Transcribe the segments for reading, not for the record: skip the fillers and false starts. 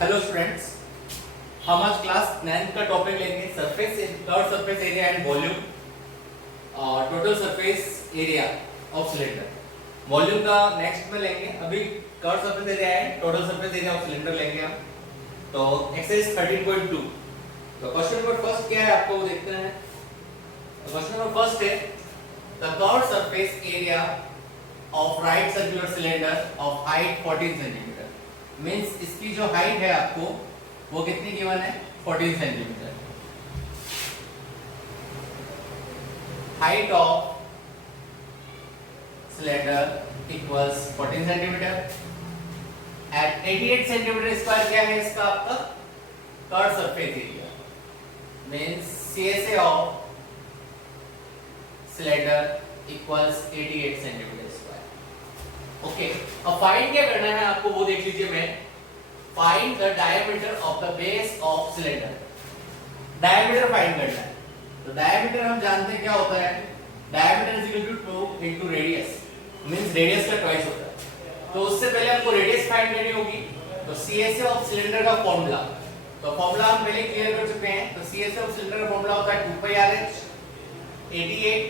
Hello students, हम आज class 9 का टॉपिक लेंगे surface curve surface area and volume और total surface area of cylinder. Volume का नेक्स्ट में लेंगे, अभी curve surface area and total surface area of cylinder लेंगे हम। तो एक्सरसाइज 13.2। तो क्वेश्चन नंबर फर्स्ट क्या है आपको वो देखते हैं। क्वेश्चन नंबर फर्स्ट है the curve surface area of right circular cylinder of height 14 centimetre. Means इसकी जो हाइट है आपको वो कितनी गिवन है 14 centimetre. Height of cylinder equals 14 centimetre at 88 centimetre square. क्या है इसका आपका curve surface area, means CSA of cylinder equals 88 centimetre square. Okay, अब फाइंड क्या करना है आपको वो देख लीजिए। मैं find the diameter of the base of cylinder. Diameter find करना है। तो डायमीटर हम जानते हैं क्या होता है, diameter is equal to 2 into radius, means radius का ट्वाइस होता है। तो उससे पहले हमको रेडियस फाइंड करनी होगी। तो CSA ऑफ सिलेंडर का फॉर्मूला, तो फॉर्मूला हम पहले क्लियर कर चुके हैं। तो CSA ऑफ सिलेंडर का फॉर्मूला होता है 2πRH 88।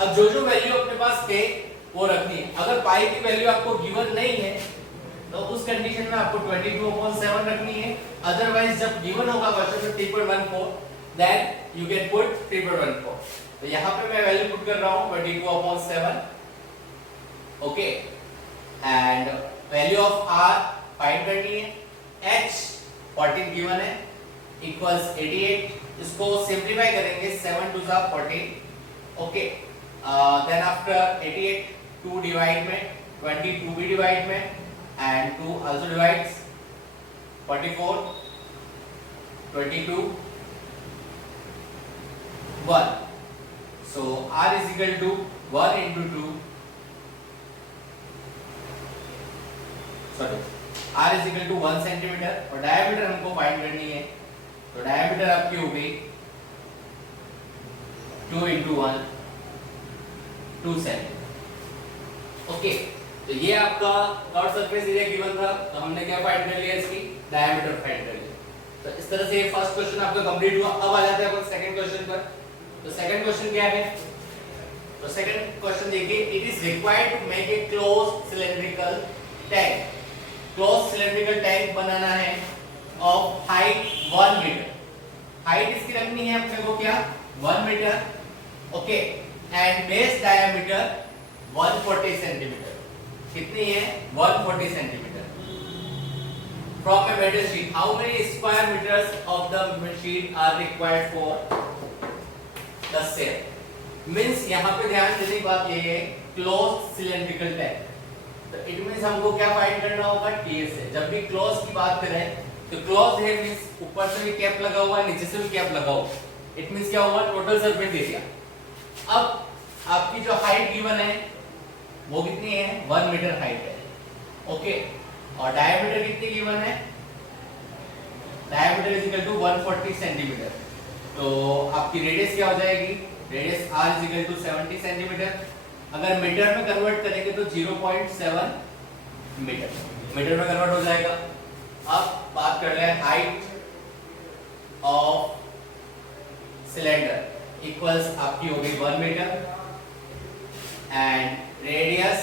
अब जो जो वैल्यू अपने पास थे वो रखनी है। अगर पाई की वैल्यू आपको गिवन नहीं है तो उस कंडीशन में आपको 22/7 रखनी है। अदरवाइज जब गिवन होगा क्वेश्चन में 3.14 देन यू कैन पुट 3.14। तो यहां पे मैं वैल्यू पुट कर रहा हूं 22/7। Okay, and value of r find करनी है। h 14 गिवन है इक्वल्स 88। इसको सिंपलीफाई करेंगे 7 2 जा 14। ओके, देन आफ्टर 88 2 डिवाइड में 22 भी डिवाइड में and 2 also divides 44 22 1. So r is equal to 1 into 2, sorry, r is equal to 1 centimetre और डायमीटर हमको फाइंड करनी है। तो डायमीटर आपकी हो गई 2 into 1 2 सेंटीमीटर। ओके, तो ये आपका कर्व सरफेस एरिया गिवन था। तो हमने क्या फाइंड कर लिया, इसकी डायमीटर फाइंड कर लिया। तो इस तरह से ये फर्स्ट क्वेश्चन आपका कंप्लीट हुआ। अब आ जाते हैं अपन सेकंड क्वेश्चन पर। तो सेकंड क्वेश्चन क्या है, तो सेकंड क्वेश्चन देखिए, it is required to make a close cylindrical tank. Close cylindrical tank बनाना है ऑफ हाइट 1 मीटर। हाइट इसकी रखनी है अपने को क्या 1 metre. Okay, and base diameter 140 centimetre. कितनी है 140 centimetre. From a metal sheet how many square metres of the sheet are required for the same. Means यहां पे ध्यान देने की बात ये है क्लोज सिलेंड्रिकल टैंक। तो इट मींस हमको क्या फाइंड करना होगा TS से। जब भी क्लोज की बात करें तो क्लोज है मींस ऊपर से भी कैप लगा हुआ है, नीचे से भी कैप लगा हुआ। इट मींस क्या हुआ टोटल सरफेस एरिया। अब आपकी जो हाइट गिवन है वो कितनी है 1 मीटर हाइट है। ओके, और डायमीटर कितनी गिवन है, diameter is equal to 140 centimetre. तो आपकी रेडियस क्या हो जाएगी, radius r is equal to 70 centimetre. अगर मीटर में कन्वर्ट करेंगे तो 0.7 मीटर मीटर में कन्वर्ट हो जाएगा। अब बात कर रहे हैं हाइट ऑफ सिलेंडर इक्वल्स आपकी हो गई 1 metre and radius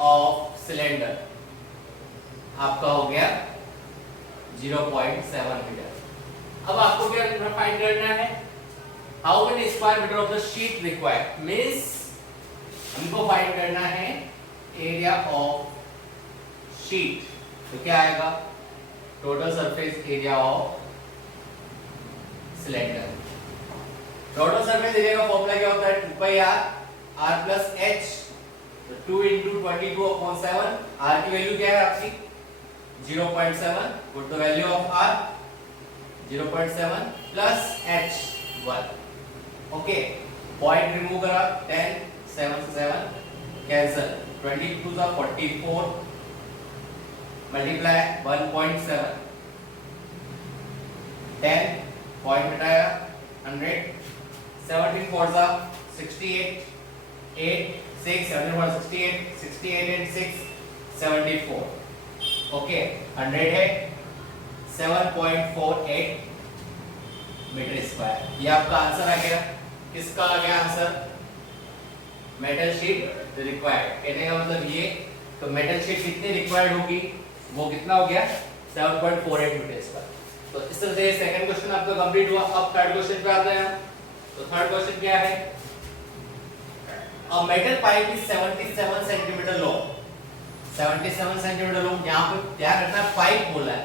of cylinder आपका हो गया 0.7 मीटर। अब आपको क्या फाइंड करना है, how many square metre of the sheet required. Means हमको फाइंड करना है एरिया ऑफ शीट। तो क्या आएगा total surface area of cylinder. Total surface area का फॉर्मूला क्या होता है 2πr r plus h। तो 2 into 22/7। r की वैल्यू क्या है आपकी 0.7। Put the value of r 0.7 plus h 1। Okay, point remove करा 10 7 से 7 कैंसिल 22 जा 44 मल्टीप्लाई 1.7 10 पॉइंट हटाया 100 17 4 जा 68 8 6 7 1 68 68 and 6 74। ओके 100 है 7.48 मीटर स्क्वायर। ये आपका आंसर आ गया। किसका आ गया आंसर? Metal sheet required. कहने का मतलब ये, तो मेटल शीट कितनी रिक्वायर्ड होगी, वो कितना हो गया 7.48 मीटर स्क्वायर। तो इस तरह से सेकंड क्वेश्चन आपका कंप्लीट हुआ। अब थर्ड क्वेश्चन पे आते हैं। तो थर्ड क्वेश्चन क्या है? A metal pipe is 77 centimetre long. 77 centimetre long. यहाँ पे ध्यान रखना पाइप बोला है,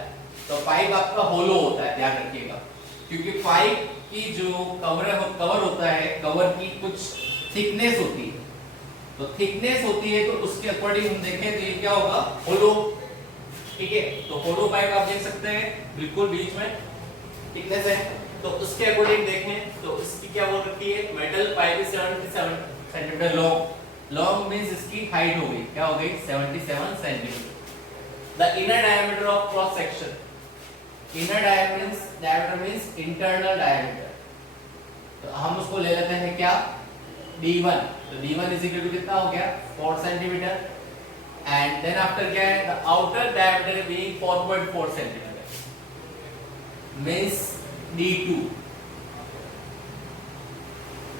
तो पाइप आपका होलो होता है, ध्यान रखिएगा, क्योंकि पाइप की जो कवर होता है, कवर की कुछ थिकनेस होती है। तो थिकनेस होती है तो उसके अकॉर्डिंग हम देखें तो ये क्या होगा, होलो। ठीक है, तो होलो पाइप आप देख सकते हैं बिल्कुल बीच में थिकनेस है, तो उसके अकॉर्डिंग देखें तो इसकी क्या बोल रखी है, metal pipe is 77 centimetre long. Long means इसकी हाइट हो गई, क्या हो गई 77 centimetre. The inner diameter of cross section, inner diameter means internal diameter, तो हम उसको ले लेते हैं क्या, d1। तो d1 इज इक्वल टू कितना हो गया 4 सेंटीमीटर। एंड देन आफ्टर क्या है, the outer diameter being 4.4 centimetre means d2।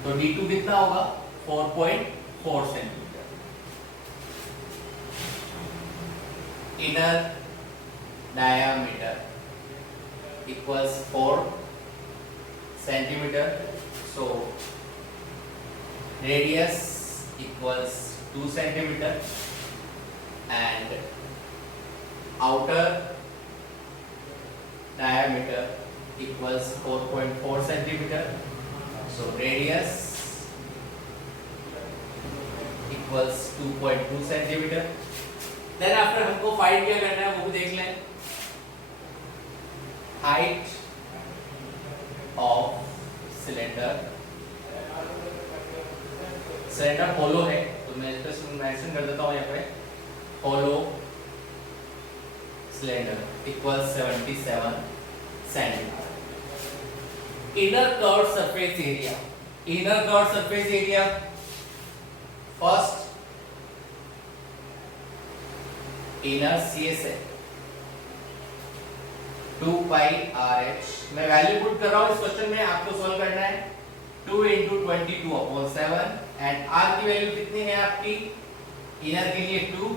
तो d2 कितना होगा 4.4 centimetre. Inner diameter equals 4 centimeter, so radius equals 2 centimeter and outer diameter equals 4.4 centimeter, so radius equals 2.2 centimeter। then after हमको find क्या करना है वो भी देख लें। height of cylinder, सिलेंडर होलो है तो मैं इसको मेंशन कर देता हूं यहाँ पे, hollow cylinder equal 77 centimetre. Inner curve surface area, inner curve surface area first inner CSA 2 pi RH। मैं वैल्यू पुट कर रहा हूं इस क्वेश्चन में, आपको सॉल्व करना है। 2 into 22/7 एंड R की वैल्यू कितनी है आपकी, इनर के लिए 2,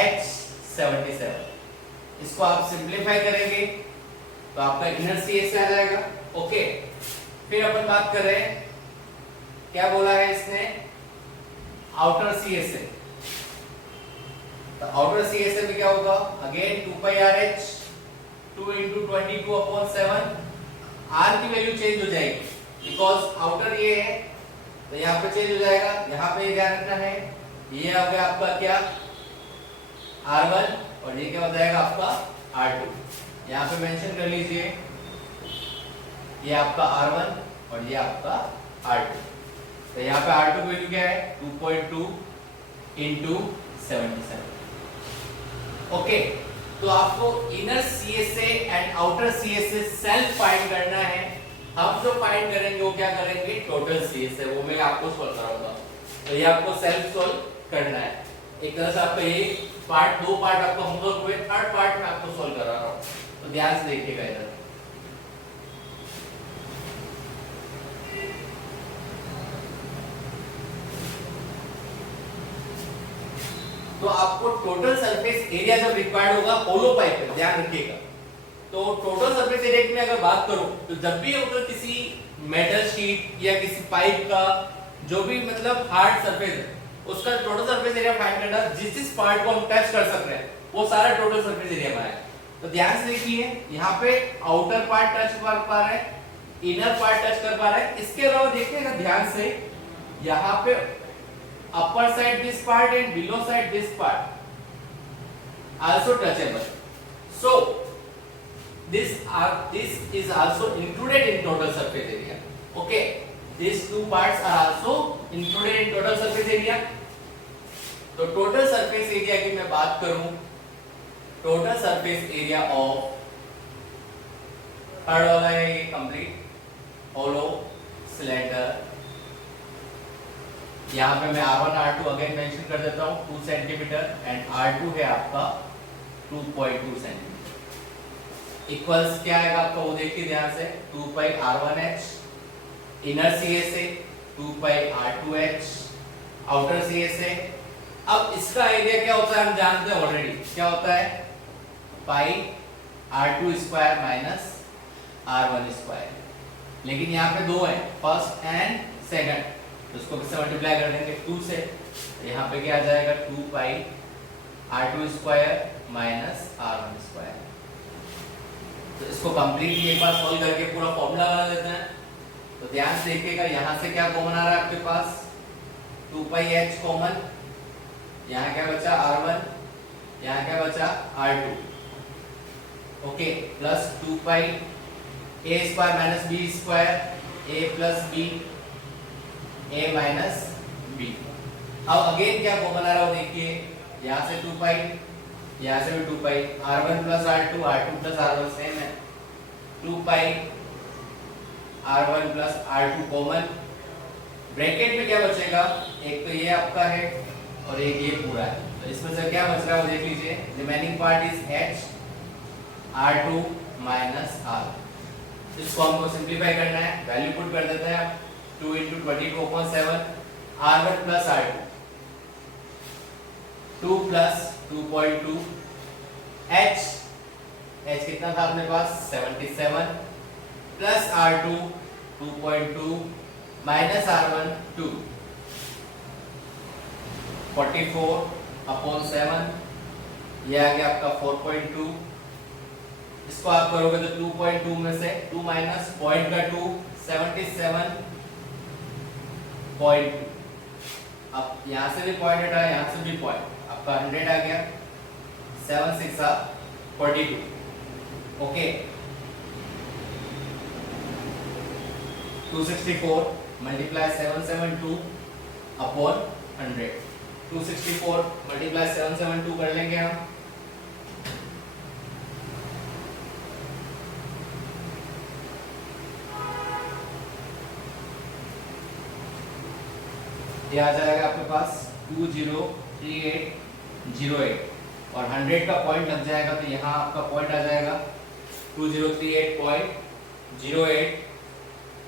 H 77। इसको आप सिंपलीफाई करेंगे तो आपका इनर CSA आ जाएगा। ओके, फिर अपन बात कर रहे हैं, क्या बोला है इसने, आउटर CSA। तो आउटर CSA में क्या होगा, again 2 pi RH 2 into 22/7। R की वैल्यू चेंज हो जाएगी बिकॉज आउटर ये है, तो यहाँ पे चेंज हो जाएगा। यहाँ पे ध्यान रखना है, ये आ गया आपका क्या R1 और ये क्या हो जाएगा आपका R2। यहाँ पे मेंशन कर लीजिए, ये आपका R1 और ये आपका R2। तो यहाँ पे R2 की वैल्यू क्या है 2.2 into 77। ओके, तो आपको inner CSA and outer CSA self find करना है। हम जो फाइंड करेंगे वो क्या करेंगे, टोटल CSA, वो मैं आपको सॉल्व कराऊंगा। तो ये आपको सेल्फ सॉल्व करना है। एक तरह से आपका ये पार्ट, 2 पार्ट आपको होमवर्क हुए, थर्ड पार्ट में आपको सॉल्व करा रहा हूं, तो ध्यान से देखिएगा इधर। तो आपको टोटल सरफेस एरिया जब रिक्वायर्ड होगा होलो पाइप पे, ध्यान रखिएगा। तो टोटल सरफेस एरिया की मैं अगर बात करूं तो जब भी अगर किसी मेटल शीट या किसी पाइप का जो भी मतलब हार्ड सरफेस है उसका टोटल सरफेस एरिया फाइंड करना, जिस पार्ट को हम टच कर सक रहे हैं वो सारा टोटल सरफेस एरिया में आएगा। तो ध्यान से देखिए, यहाँ पे आउटर पार्ट टच कर पा रहे हैं, इनर पार्ट टच कर पा रहे हैं। इसके अलावा देखिएगा ध्यान से, यहाँ पे upper side this part and below side this part also touchable, so this is also included in total surface area. Okay, these two parts are also included in total surface area. तो total surface area की मैं बात करूं, total surface area of third वाला है ये complete hollow cylinder. यहाँ पे मैं R1 R2 अगेन मेंशन कर देता हूँ 2 सेंटीमीटर एंड R2 है आपका 2.2 सेंटीमीटर इक्वल्स क्या आएगा आपका, वो देखिए ध्यान से, 2 पाई r1h इनर सी ए से, 2 पाई r2h आउटर सी ए से। अब इसका एरिया क्या होता है हम जानते हैं ऑलरेडी, क्या होता है, पाई r2 square minus r1 square. लेकिन यहाँ पे दो है, फर्स्ट एंड सेकंड, तो उसको किससे मल्टीप्लाई कर देंगे, 2 से। यहाँ पे क्या आ जाएगा, 2 पाई r2 square minus r1 square. तो इसको कंप्लीटली एक बार सॉल्व करके पूरा फॉर्मूला बना देते हैं। तो ध्यान से देखिएगा, यहाँ से क्या कॉमन आ रहा है आपके पास, 2 पाई h कॉमन, यहाँ क्या बचा r1, यहाँ क्या बचा r2, okay, plus 2 pi a square minus b square, a plus b, a minus b। अब अगेन क्या कॉमन आ रहा है वो देखिए, यहाँ से 2 पाई, यहाँ से भी 2 पाई, r1 plus r2, r2 plus r1 same है, 2 पाई r1 plus r2 common, bracket में क्या बचेगा, एक तो ये आपका है और एक ये पूरा है। तो इसमें से क्या बच रहा है वो देख लीजिए, remaining part is h r2 minus r। इसको हमको सिंप्लीफाई करना है, वैल्यू पुट कर देते हैं आप, 2 × 22/7 r1 plus r2, 2 plus 2.2 h कितना था अपने पास 77 प्लस r2 2.2 माइनस r1 2, 44/7, ये आ गया आपका 4.2। इसको आप करोगे तो 2.2 में से 2 माइनस पॉइंट का 2, 77.2। अब यहाँ से भी पॉइंट हटाया, यहाँ से भी पॉइंट, आपका 100 आ गया, 7 6 42, ओके। 264 मल्टीप्लाई 772 अपॉन 100, 264 मल्टीप्लाई 772 कर लेंगे हम, ये आ जाएगा आपके पास 203808 और 100 का पॉइंट लग जाएगा, तो यहाँ आपका पॉइंट आ जाएगा 2038.08,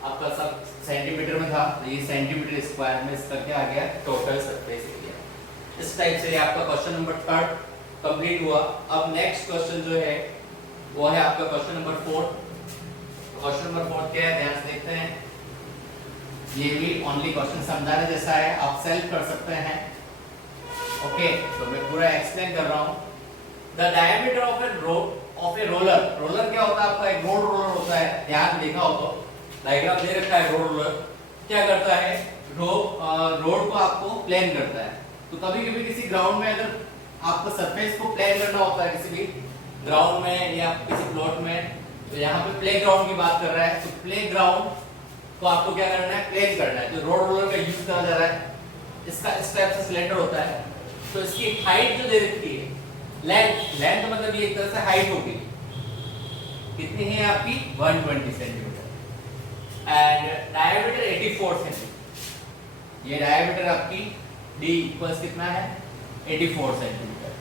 आपका सब सेंटीमीटर में था, तो ये सेंटीमीटर स्क्वायर में इसका क्या आ गया, टोटल सरफेस एरिया। इस टाइप से आपका क्वेश्चन नंबर 3 कंप्लीट हुआ। अब नेक्स्ट क्वेश्चन जो है वो है आपका क्वेश्चन नंबर 4। क्वेश्चन नंबर 4 क्या है, ध्यान से देखते हैं। ये भी ओनली क्वेश्चन समझाने जैसा है, आप सेल्फ कर सकते हैं, ओके। तो मैं पूरा एक्सप्लेन कर रहा हूँ। The diameter of a roller, roller क्या होता है आपका, एक रोड रोलर होता है, ध्यान देखा हो तो डायग्राम दे रखा है। रोड रोलर क्या करता है, रोड को आपको प्लेन करता है। तो कभी कभी किसी ग्राउंड में अगर आपको सरफेस को प्लेन करना होता है, किसी भी ग्राउंड में या किसी प्लॉट में, तो यहाँ पे प्ले ग्राउंड की बात कर रहा है, तो प्ले ग्राउंड को आपको क्या करना है, प्लेन करना है। तो रोड रोलर का यूज करा जा रहा है, इसका इस टाइप से सिलेंडर होता है। तो इसकी हाइट जो दे रखी है, लेंथ मतलब ये एक तरह से हाइट होगी, कितनी है आपकी 120 सेंटीमीटर, एंड डायमीटर 84 सेंटीमीटर। ये डायमीटर आपकी d इक्वल्स कितना है, 84 centimetre.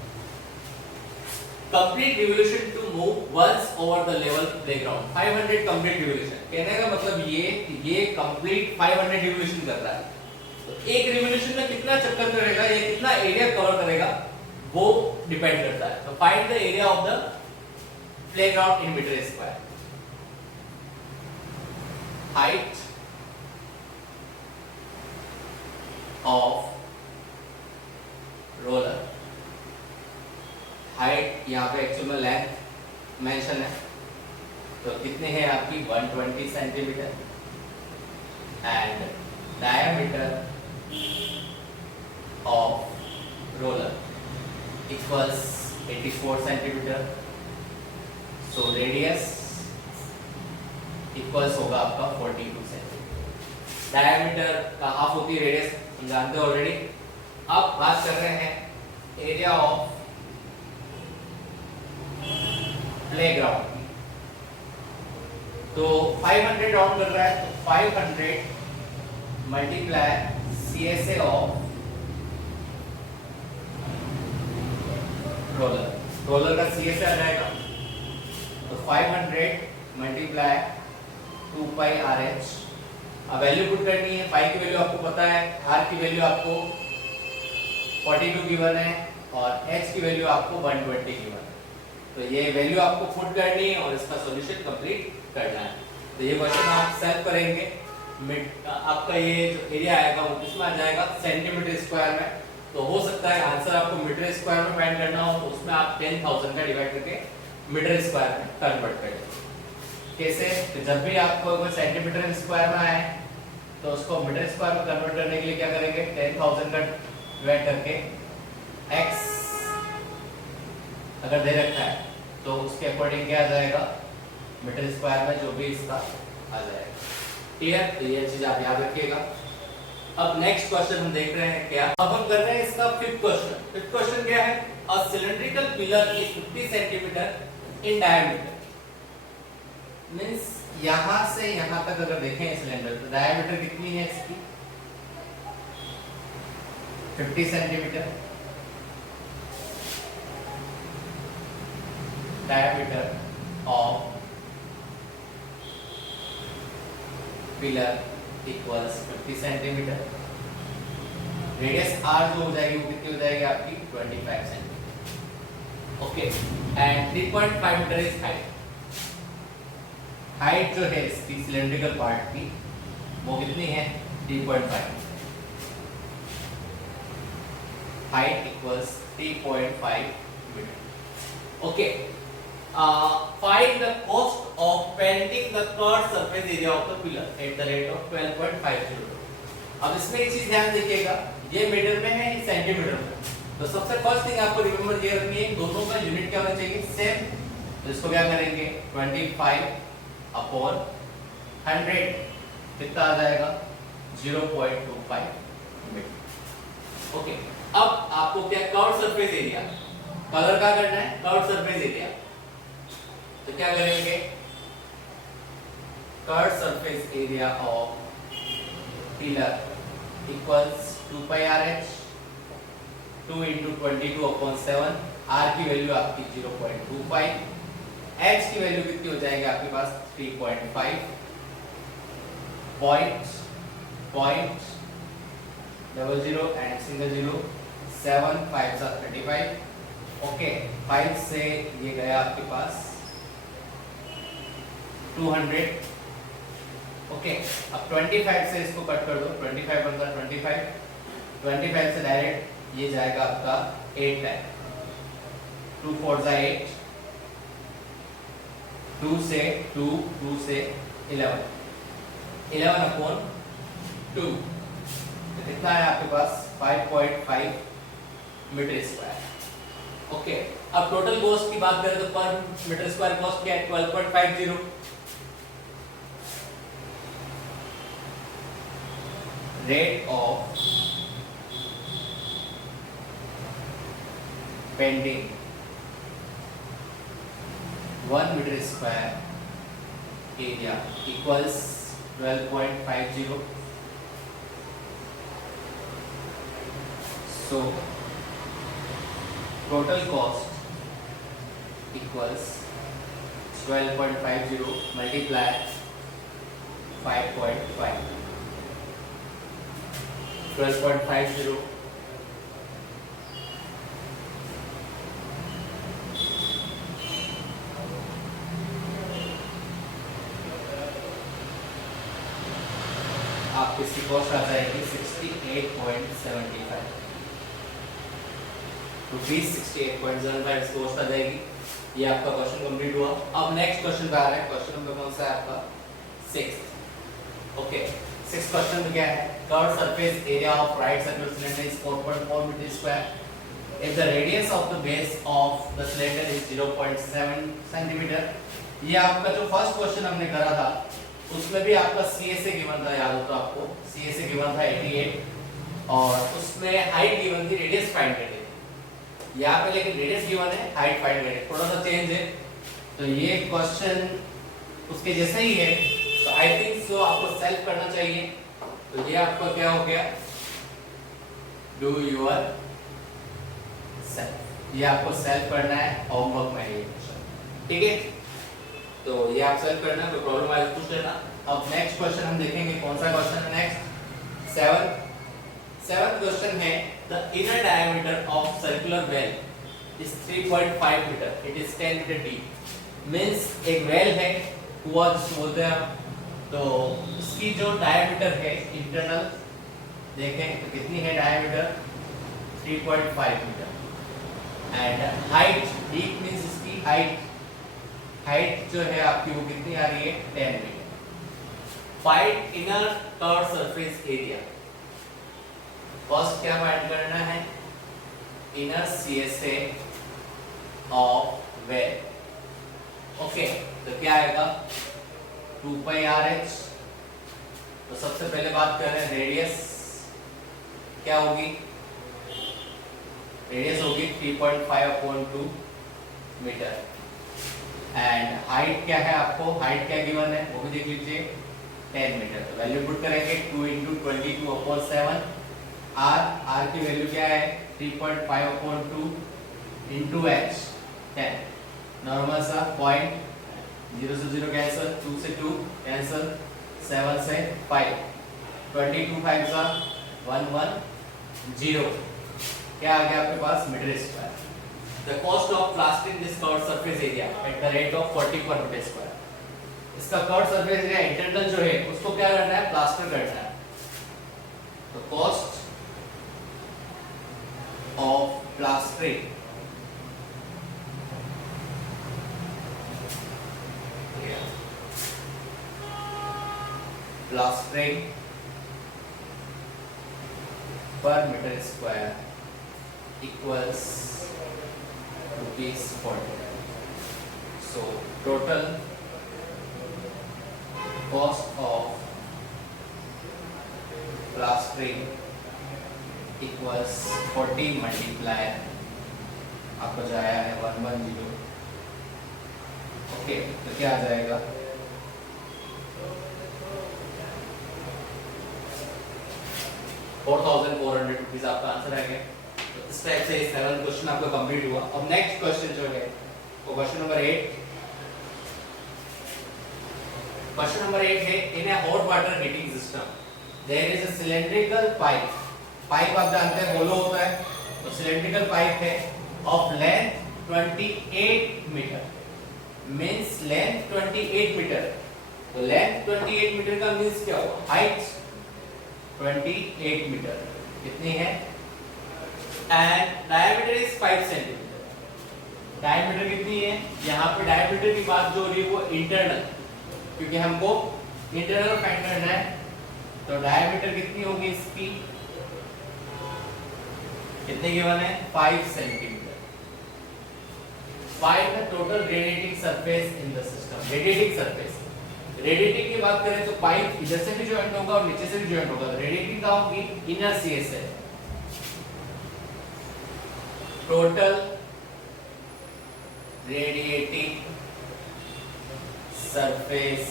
Complete revolution to move once over the level playground, 500 complete revolution. कहने का मतलब ये कंप्लीट 500 रिवोल्यूशन कर रहा है। तो एक रिवोल्यूशन में कितना चक्कर करेगा, ये कितना एरिया कवर करेगा, वो डिपेंड करता है। तो find the area of the playground in metre square. Height of roller, height यहाँ पे एक्चुअल में लेंथ मेंशन है, तो कितने हैं आपकी 120 centimetre, and diameter of roller equals 84 centimetre. So radius equals होगा आपका 42 सेंटीमीटर। डायमीटर का हाफ होती है रेडियस, हम जानते हो ऑलरेडी। अब बात कर रहे हैं एरिया ऑफ प्लेग्राउंड। तो 500 राउंड कर रहा है, तो 500 multiply CSA of roller roller का सी एस आ जाएगा, तो 500 मल्टीप्लाई 2 पाई आर एच। अब वैल्यू पुट करनी है, पाई की वैल्यू आपको पता है, आर की वैल्यू आपको 42 गिवन है और एच की वैल्यू आपको 120 गिवन है। तो ये वैल्यू आपको पुट करनी है और इसका सॉल्यूशन कंप्लीट करना है। तो ये क्वेश्चन आप सॉल्व करेंगे। आपका ये जो एरिया आएगा वो किसमें आ जाएगा, सेंटीमीटर स्क्वायर में। तो हो सकता है आंसर आपको मीटर स्क्वायर में फाइंड करना हो, तो उसमें आप 10,000 का डिवाइड करके मीटर स्क्वायर में कन्वर्ट करें। कैसे, तो जब भी आपको कोई सेंटीमीटर स्क्वायर में आए तो उसको मीटर स्क्वायर में कन्वर्ट करने के लिए क्या करेंगे, 10,000 का डिवाइड करके x अगर दे रखा है तो उसके अकॉर्डिंग क्या आ जाएगा, मीटर स्क्वायर में जो भी इसका आ जाएगा। क्लियर, तो ये चीज आप याद रखिएगा। अब नेक्स्ट क्वेश्चन हम देख रहे हैं क्या, अब हम कर रहे हैं इसका फिफ्थ क्वेश्चन। फिफ्थ क्वेश्चन क्या है, a cylindrical pillar is 50 centimetre in diameter. Means यहां से यहां तक अगर देखें सिलेंडर, तो डायमीटर कितनी है इसकी, 50 centimetre. Diameter of pillar equals 50 centimetre. Radius r जो हो जाएगी वो कितनी हो जाएगी आपकी, 25 centimetre. Okay, and 3.5 metre is height. Height जो है इसकी सिलेंड्रिकल पार्ट की वो कितनी है, 3.5। Height equals 3.5 metre. Okay, find the cost of painting the curved surface area of the pillar at the rate of 12.50। अब इसमें एक चीज ध्यान दीजिएगा, ये मीटर में है, ये सेंटीमीटर में। तो सबसे फर्स्ट थिंग आपको रिमेंबर ये रखनी है, दोनों का यूनिट क्या होना चाहिए, सेम। तो इसको क्या करेंगे, 25 अपॉन 100 कितना आ जाएगा, 0.25 मीटर। ओके, अब आपको क्या कर्व्ड सरफेस एरिया, कलर का करना है, कर्व्ड सरफेस एरिया। तो क्या करेंगे, curved surface area of pillar equals 2 pi r h, 2 into 22/7। R की वैल्यू आपकी 0.25, एच की वैल्यू कितनी हो जाएगी आपके पास, 3.5। Point 00 and single 0, 7 5 35। ओके, 5 से ये गया आपके पास 200। ओके, अब 25 से इसको कट कर दो, 25 बनता 25, 25 से डायरेक्ट ये जाएगा आपका 8 टाइम, 2 4 जा 8, 2 से 2, 2 से 11, 11 अपॉन 2, तो कितना है आपके पास 5.5 मीटर स्क्वायर। ओके, अब टोटल कॉस्ट की बात करें तो पर मीटर स्क्वायर कॉस्ट क्या है, 12.50। Rate of painting 1 metre square area equals 12.50। So total cost equals 12.50 multiply 5.5, 12.50 आपकी इसकी कॉस्ट आ जाएगी 68.75 रुपीज, 68.75 कॉस्ट आ जाएगी। ये आपका क्वेश्चन कंप्लीट हुआ। अब नेक्स्ट क्वेश्चन पे आ रहा है, क्वेश्चन नंबर कौन सा है आपका, 6। ओके, 6 क्वेश्चन में क्या है, curved surface area of right circular cylinder is 4.4 metre square if the radius of the base of the cylinder is 0.7 centimetre. ये आपका जो फर्स्ट क्वेश्चन हमने करा था उसमें भी आपका सीएसए गिवन था, याद हो तो आपको सीएसए गिवन था 88 और उसमें हाइट गिवन थी, रेडियस फाइंड करनी थी। यहाँ पे लेकिन रेडियस गिवन है, हाइट फाइंड करनी है, थोड़ा सा चेंज है। तो ये क्वेश्चन उसके जैसा ही है, तो आई थिंक सो आपको सेल्फ करना चाहिए। तो ये आपका क्या हो गया, डू योर सेल्फ, ये आपको सेल्फ करना है होमवर्क में ये क्वेश्चन, ठीक है। तो ये आप सेल्फ करना, कोई प्रॉब्लम आए तो पूछ लेना। अब नेक्स्ट क्वेश्चन हम देखेंगे, कौन सा क्वेश्चन है नेक्स्ट, सेवंथ क्वेश्चन है the inner diameter of circular well is 3.5 metre, it is 10 metre deep. Means एक वेल है, कुआं जिसको बोलते हैं हम, तो इसकी जो डायमीटर है इंटरनल देखें तो कितनी है diameter, 3.5 metre. And height, deep means इसकी हाइट जो है आपकी वो कितनी आ रही है, 10 metre. Find inner curve surface area. First क्या फाइंड करना है, inner CSA of well. Okay, तो क्या आएगा, 2 पाई RH। तो सबसे पहले बात कर रहे हैं रेडियस, क्या होगी, रेडियस होगी 3.5/2 मीटर। एंड हाइट क्या है, आपको हाइट क्या गिवन है वो भी देख लीजिए, 10 मीटर। तो वैल्यू पुट करेंगे 2 × 22/7। r की वैल्यू क्या है, 3.5/2 × h 10। नॉर्मल सा पॉइंट, 0 से 0 कैंसिल, 2 से 2 कैंसिल, 7 से 5, 22 5 सा 110। क्या आ गया आपके पास, metre square. The cost of plastering this curved surface area at the rate of 40 per meter square। इसका कर्व सरफेस एरिया इंटरनल जो है उसको क्या करना है, प्लास्टर करना है। तो cost of plastering per metre square equals ₹40। So total cost of plastering equals 40 multiply आपको जो आया है 110। ओके, तो क्या आ जाएगा, 4400 रुपीज आपका आंसर आ गया। तो इस टाइप से 7 क्वेश्चन आपका कंप्लीट हुआ। अब नेक्स्ट क्वेश्चन जो है वो क्वेश्चन नंबर 8। क्वेश्चन नंबर 8 है, in a hot water heating system there is a cylindrical pipe आप जानते हैं होलो होता है, तो सिलेंड्रिकल पाइप है of length 28 metre. Means length 28 metre, तो लेंथ 28 मीटर का मींस क्या होगा, हाइट 28 मीटर कितनी है, and diameter is 5 centimetre. Diameter कितनी है, यहाँ पे डायमीटर की बात जो हो रही है वो इंटरनल, क्योंकि हमको इंटरनल फाइंड करना है। तो डायमीटर कितनी होगी इसकी, कितने गिवन है, 5 सेंटीमीटर। 5 है total radiating surface in the system. Radiating surface, radiating की बात करें तो पाइप इधर से भी जॉइंट होगा और नीचे से भी जॉइंट होगा, तो रेडिएटिंग कहाँ होगी, inner CSA. Total radiating surface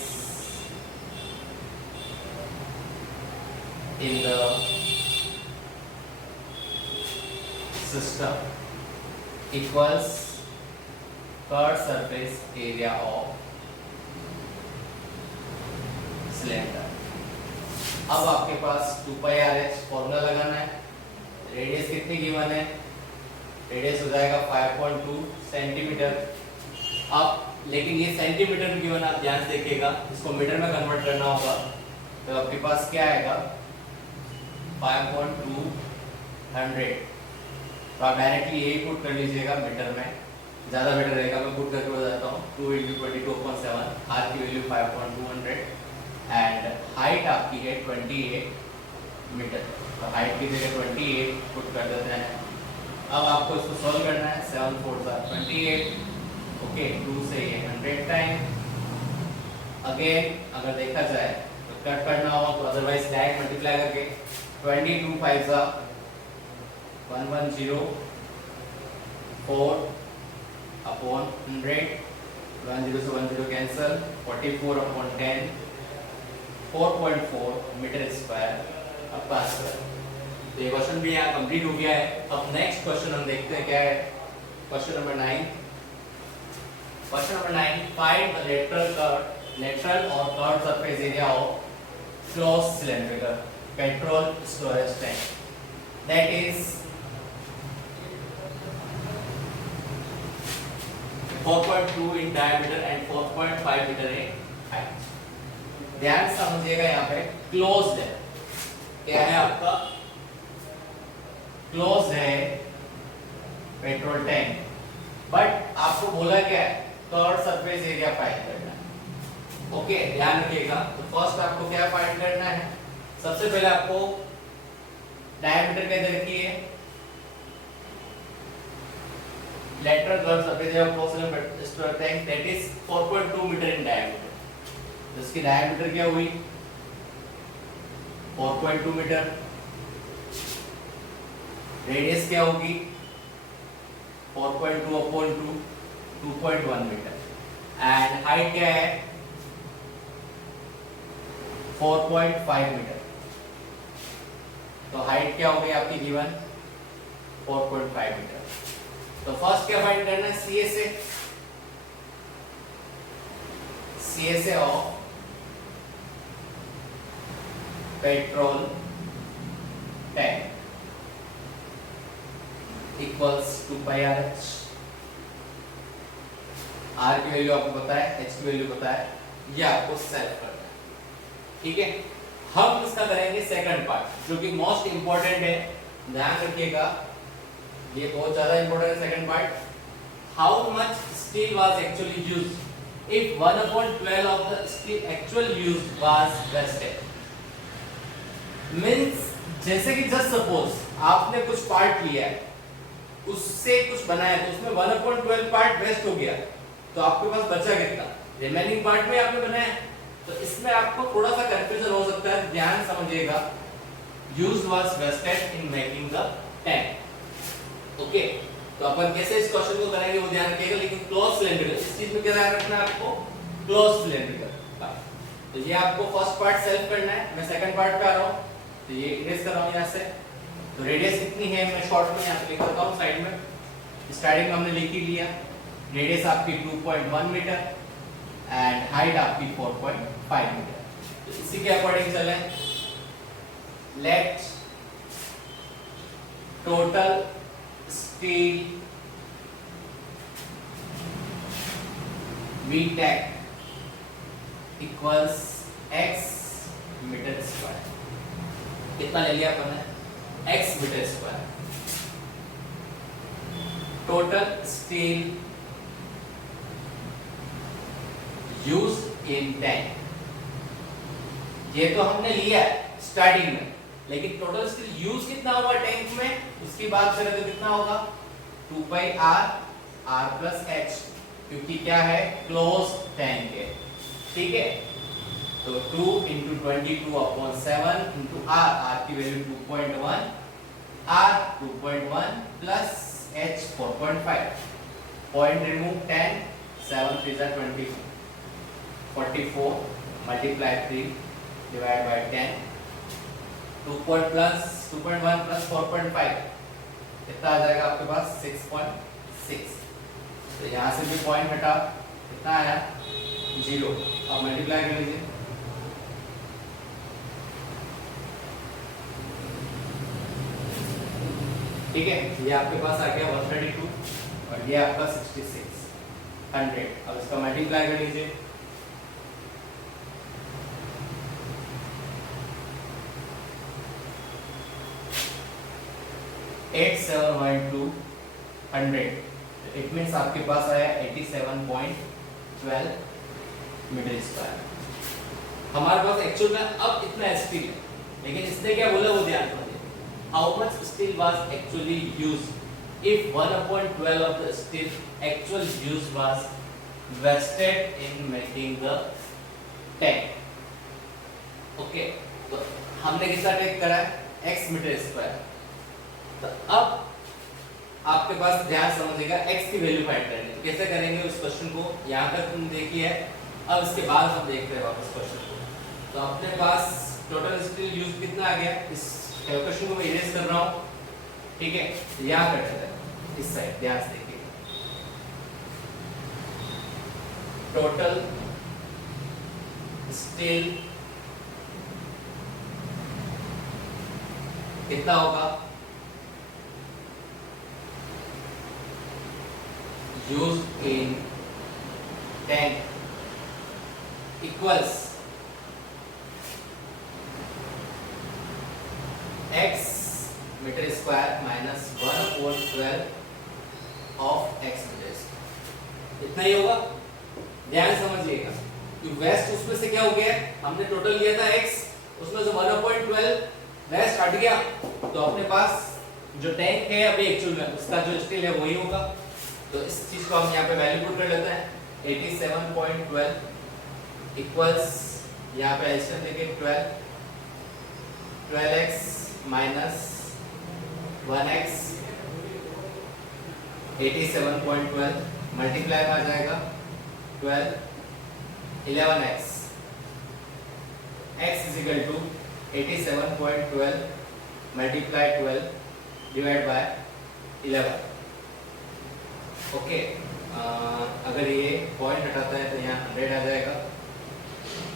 in the system equals curved surface area of cylinder। अब आपके पास 2 पाई RH फॉर्मूला लगाना है। रेडियस कितनी गिवन है, रेडियस हो जाएगा 5.2 सेंटीमीटर। अब लेकिन ये सेंटीमीटर गिवन, आप ध्यान से देखिएगा, इसको मीटर में कन्वर्ट करना होगा। तो आपके पास क्या आएगा, 5.2 100। तो आप डायरेक्टली यही पुट कर लीजिएगा मीटर में, ज़्यादा बेटर रहेगा। मैं पुट करके बताता हूँ, 2 × 22/7, आर की वैल्यू 5.200 एंड हाइट आपकी है 28 मीटर। तो हाइट की जगह 28 पुट कर देते हैं। अब आपको इसको सॉल्व करना है, 7 4 28। ओके, 2 से ये 100 टाइम। अगेन अगर देखा जाए तो कट करना हो तो अदरवाइज डायरेक्ट मल्टीप्लाई करके 22 5 110 4/100, 10 से 10 कैंसिल, 44/10, 4.4 मीटर स्क्वायर आपका आंसर। तो ये क्वेश्चन भी यहाँ कंप्लीट हो गया है। अब नेक्स्ट क्वेश्चन हम देखते हैं क्या है। Question number 9, find the lateral or curved surface area of closed cylindrical petrol storage tank that is 4.2 in diameter and 4.5 meter in height। ध्यान से समझिएगा, यहाँ पे क्लोज्ड है, क्या है आपका क्लोज है पेट्रोल टैंक, बट आपको बोला क्या है कर्व सरफेस एरिया फाइंड करना है। ओके, ध्यान रखिएगा। तो फर्स्ट आपको क्या फाइंड करना है, सबसे पहले आपको डायमीटर क्या देखिए, lateral curved surface area of closed storage tank that is 4.2 meter in diameter। तो इसकी डायमीटर क्या हुई 4.2 मीटर, रेडियस क्या होगी 4.2 अपॉन 2 2.1 मीटर, एंड हाइट क्या है 4.5 मीटर। तो हाइट क्या हो गई आपकी गिवन 4.5 मीटर। तो फर्स्ट क्या फाइंड करना है, CSA of petrol tank equals to pi r h. R की वैल्यू आपको पता है, एच की वैल्यू पता है, ये आपको सेल्फ करना है। ठीक है, हम इसका करेंगे सेकंड पार्ट जो कि मोस्ट इंपॉर्टेंट है, ध्यान रखिएगा, ये बहुत ज्यादा इंपॉर्टेंट है second part. How much steel was actually used if 1/12 of the steel actual used was wasted. Means जैसे कि जस्ट सपोज आपने कुछ पार्ट लिया है, उससे कुछ बनाया, तो उसमें 1/12 पार्ट वेस्ट हो गया, तो आपके पास बचा कितना, रिमेनिंग पार्ट में आपने बनाया। तो इसमें आपको थोड़ा सा कंफ्यूजन हो सकता है, ध्यान समझिएगा। Used was wasted in making the tank. Okay, तो अपन कैसे इस क्वेश्चन को करेंगे वो ध्यान रखिएगा, लेकिन क्लोज सिलेंडर इस चीज में क्या ध्यान रखना है आपको, क्लोज सिलेंडर। तो ये आपको फर्स्ट पार्ट सेल्फ करना है, मैं सेकंड पार्ट पे आ रहा हूं, तो ये इरेज कर रहा हूं यहां से। तो रेडियस कितनी है मैं शॉर्ट में यहां पे लिख देता हूं साइड में, स्टार्टिंग में हमने लिख ही लिया, रेडियस आपकी 2.1 मीटर एंड हाइट आपकी 4.5 मीटर। तो इसी के अकॉर्डिंग चलें, let total steel VTech equals x metre square. कितना ले लिया अपन ने, x metre square. Total steel use in tank, ये तो हमने लिया है स्टार्टिंग में, लेकिन टोटल स्टील यूज कितना हुआ टैंक में उसकी बात करें तो कितना होगा 2 पाई r r प्लस h, क्योंकि क्या है क्लोज टैंक है। ठीक है, तो 2 into 22/7 into r, r की value 2.1, r 2.1 plus h 4.5, point remove 10, 7 3 जा 20, 44 मल्टीप्लाई 3 डिवाइड बाय 10, 2.1 प्लस 4.5 कितना आ जाएगा आपके पास 6.6। तो यहाँ से भी पॉइंट हटा, कितना आया 0। अब मल्टीप्लाई कर लीजिए, ठीक है, ये आपके पास आ गया 132 और ये आपका 66 100। अब इसका मल्टीप्लाई कर लीजिए, एट 712 100, इट मीन्स आपके पास आया 87.12 मीटर स्क्वायर। हमारे पास एक्चुअल में अब इतना स्टील है, लेकिन इसने क्या बोला वो ध्यान रखिए, how much steel was actually used if 1/12 of the steel actual use was wasted in making the tank. Okay, तो हमने कितना टेक करा है x मीटर स्क्वायर। तो अब आपके पास ध्यान समझिएगा x की वैल्यू फाइंड करनी है। कैसे करेंगे उस क्वेश्चन को, यहाँ तक तुम देखिए है, अब इसके बाद हम देखते हैं वापस क्वेश्चन को। तो अपने पास टोटल स्टील यूज कितना आ गया, इस कैलकुलेशन को मैं इरेज कर रहा हूँ। ठीक है, यहाँ कर देते हैं इस साइड, ध्यान से देखिए। टोटल स्टील कितना होगा used in tank equals x metre square minus 1/12 of x metre square, इतना ही होगा। ध्यान समझिएगा, वेस्ट उसमें से क्या हो गया, हमने टोटल लिया था x, उसमें से 1/12 वेस्ट हट गया, तो अपने पास जो टैंक है अभी एक्चुअल में उसका जो स्टील है वही होगा। तो इस चीज को हम यहाँ पे वैल्यू पुट कर लेते हैं 87.12 इक्वल्स, यहाँ पे एडिशन देंगे 12x माइनस 1x 87.12 मल्टीप्लाई में आ जाएगा 12 11x x is equal to 87.12 multiply 12 divide by 11। Okay, अगर ये पॉइंट हटाता है तो यहाँ 100 आ जाएगा।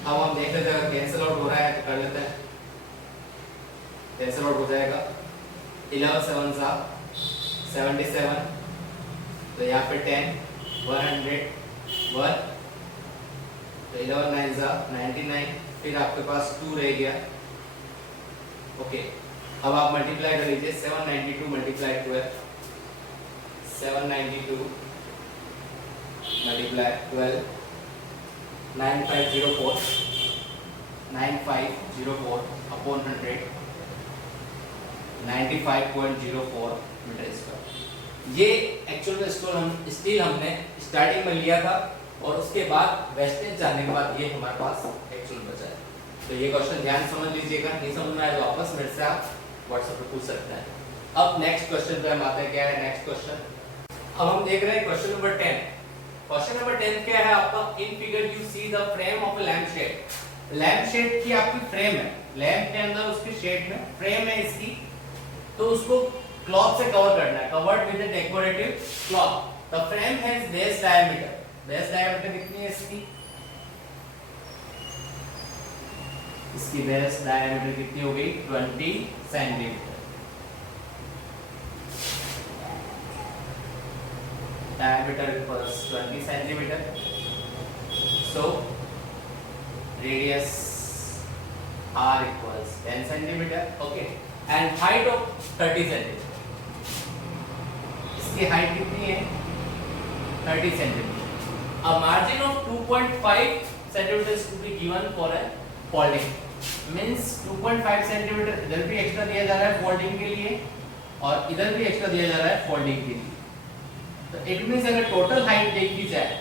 अब हम देख लेते हैं कैंसिल आउट हो रहा है तो कर लेते हैं, कैंसिल आउट हो जाएगा 11 7 77, तो यहाँ पे 10 101, तो 11 9 99, फिर आपके पास 2 रह गया। ओके, अब आप मल्टीप्लाई कर लीजिए 792 multiply 12, 792 multiply 12 9504 upon 100 95.04 metre square. ये एक्चुअल में स्टील हमने स्टार्टिंग में लिया था और उसके बाद वेस्टेज जाने के बाद ये हमारे पास एक्चुअल बचा है। तो ये क्वेश्चन ध्यान समझ लीजिएगा, नहीं समझ में आए तो वापस मेरे से आप व्हाट्सएप पे पूछ सकते हैं। अब नेक्स्ट क्वेश्चन पे हम आते हैं, क्या है नेक्स्ट क्वेश्चन। अब हम देख रहे हैं क्वेश्चन नंबर 10। क्वेश्चन नंबर 10 क्या है आपका, in figure you see the frame of a lamp shade. Lamp shade की आपकी फ्रेम है, लैंप के अंदर उसकी शेड में फ्रेम है इसकी, तो उसको क्लॉथ से कवर करना है, covered with a decorative cloth. The frame has base diameter, base diameter कितनी है इसकी, इसकी बेस डायमीटर कितनी हो गई 20 centimetre. Diameter equals 20 centimeter. So radius r equals 10 centimeter. Okay. And height of 30 centimeter. इसकी height कितनी है 30 centimeter. A margin of 2.5 centimeter is to be given for a folding. Means 2.5 centimeter इधर भी extra दिया जा रहा है फोल्डिंग के लिए और इधर भी एक्स्ट्रा दिया जा रहा है फोल्डिंग के लिए। तो इट मींस अगर टोटल हाइट देखी जाए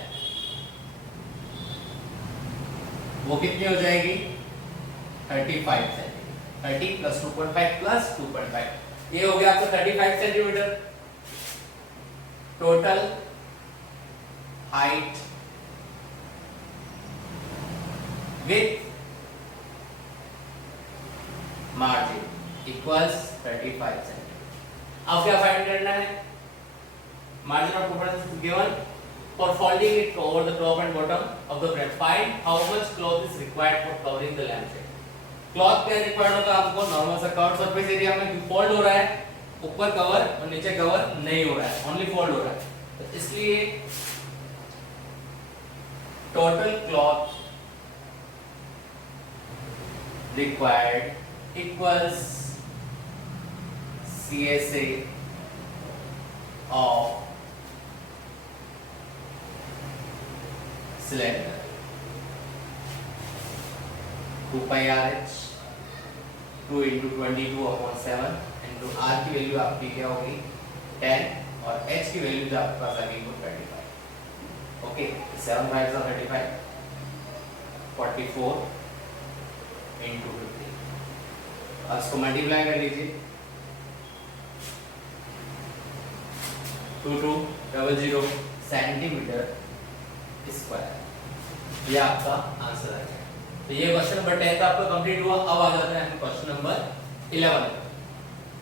वो कितनी हो जाएगी 35 सेंटीमीटर। 30 प्लस 2.5 प्लस 2.5, ये हो गया आपका 35 centimetre. Total height with margin equals 35 centimetre. अब क्या फाइंड करना है, margin of proportion is given for folding it over the top and bottom of the frame. Find how much cloth is required for covering the lampshade. Cloth क्या required होगा हमको, normal सा cover surface area में fold हो रहा है, ऊपर cover और नीचे कवर नहीं हो रहा है, ओनली फोल्ड हो रहा है, तो इसलिए total cloth required equals CSA of cylinder 2 pi RH 2 into 22/7 into R की वैल्यू आपकी क्या होगी 10 और H की वैल्यू जो आपके पास आ गई वो 35। Okay, 7 by 35 44 into 50। अब इसको मल्टीप्लाई कर लीजिए 2200 सेंटीमीटर स्क्वायर, ये आपका आंसर है। तो ये क्वेश्चन नंबर 10 आपका कंप्लीट हुआ। अब आ जाते हैं हम क्वेश्चन नंबर 11।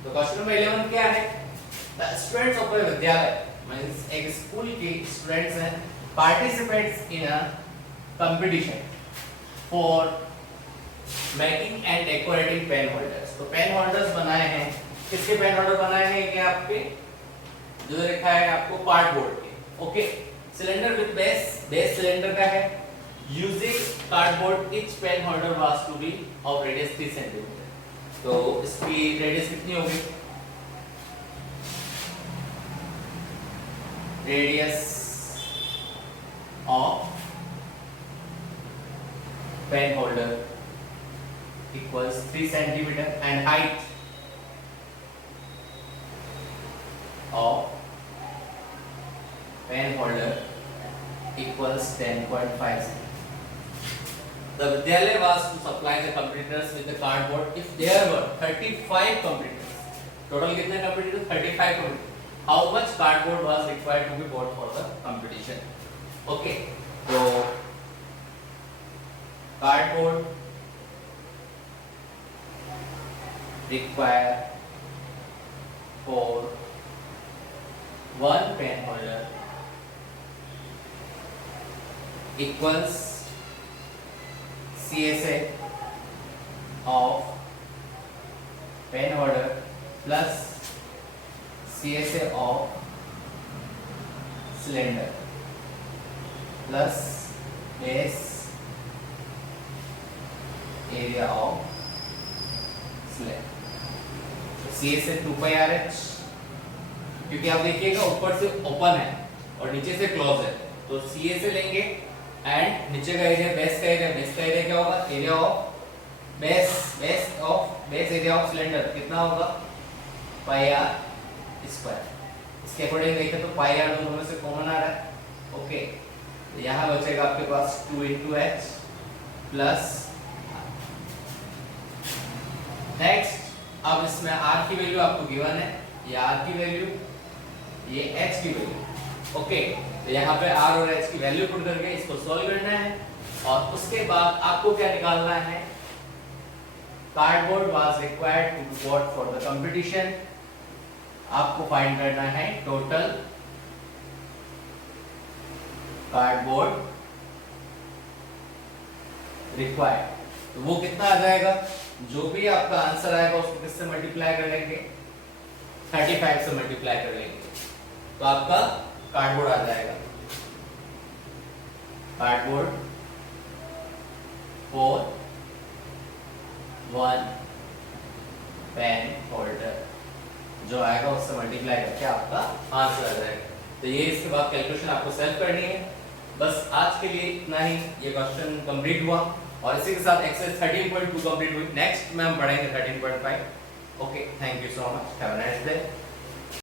तो क्वेश्चन नंबर 11 क्या है, द स्टूडेंट्स ऑफ अ विद्यालय मींस एक स्कूल के स्टूडेंट्स हैं participates in a competition for making and decorating pen holders। तो पेन होल्डर्स बनाए हैं, किसके पेन होल्डर बनाए हैं? ये आपके जो लिखा है आपको कार्डबोर्ड के। Okay, cylinder with base cylinder का है। Using cardboard each pen holder was to be of radius 3 centimetre. तो इसकी रेडियस कितनी होगी? Radius of pen holder equals 3 centimeter and height of pen holder equals 10.5 centimeter. The Vidyalaya was to supply the competitors with the cardboard if there were 35 competitors. Total कितने competitors? 35 competitors. How much cardboard was required to be bought for the competition? Okay, तो cardboard require for 1 pen holder equals CSA of pen holder plus CSA of cylinder plus base area of cylinder. CSA 2πRH, क्योंकि आप देखिएगा ऊपर से open है और नीचे से क्लोज है, तो CSA लेंगे एंड नीचे का एरिया बेस का एरिया क्या होगा? Area of base area of cylinder कितना होगा? πr square. इसके अकॉर्डिंग देखें तो πr दोनों में से कॉमन आ रहा है। ओके, यहाँ बचेगा आपके पास 2 into h प्लस नेक्स्ट। अब इसमें r की वैल्यू आपको गिवन है, ये r की वैल्यू, ये h की वैल्यू। ओके, तो यहाँ पे r और h की वैल्यू पुट करके इसको सॉल्व करना है और उसके बाद आपको क्या निकालना है? Cardboard was required to be bought for the competition. आपको फाइंड करना है टोटल कार्डबोर्ड रिक्वायर्ड। तो वो कितना आ जाएगा? जो भी आपका आंसर आएगा उसको किससे मल्टीप्लाई कर लेंगे? 35 से मल्टीप्लाई कर लेंगे, तो आपका कार्डबोर्ड आ जाएगा। कार्डबोर्ड फॉर 1 पेन होल्डर जो आएगा उससे मल्टीप्लाई करके आपका आंसर आ जाएगा। तो ये इसके बाद कैलकुलेशन आपको सेल्फ करनी है। बस आज के लिए इतना ही, ये क्वेश्चन कंप्लीट हुआ और इसी के साथ एक्सरसाइज 13.2 कंप्लीट हुई। नेक्स्ट में हम पढ़ेंगे 13.5। Okay, thank you so much, have a nice day.